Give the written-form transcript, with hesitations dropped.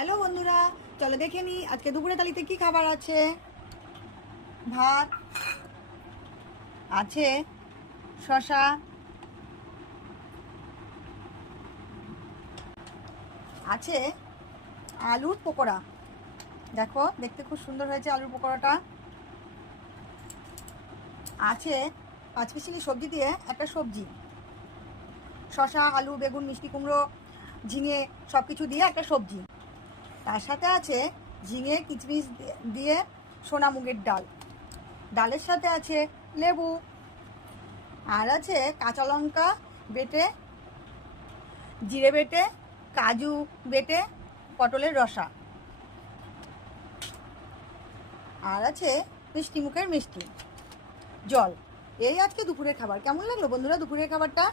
Hello বন্ধুরা, চলো দেখে নি আজকে দুপুরে থালিতে কি খাবার আছে। ভাত আছে, শসা আছে, আলুর পকোড়া। দেখো দেখতে খুব সুন্দর হয়েছে আলুর পকোড়াটা। আছে পাঁচমিশালি সবজি দিয়ে একটা সবজি, শসা, আলু, বেগুন, মিষ্টি কুমড়ো, ঝিঙে সব কিছু দিয়ে একটা সবজি। তার সাথে আছে ঝিঙে কিচমিচ দিয়ে সোনা মুগের ডাল। ডালের সাথে আছে লেবু, আর আছে কাঁচা লঙ্কা বেটে, জিরে বেটে, কাজু বেটে, পটলের রসা, আর আছে মিষ্টি মুখের মিষ্টি জল। এই আজকে দুপুরের খাবার। কেমন লাগলো বন্ধুরা দুপুরের খাবারটা?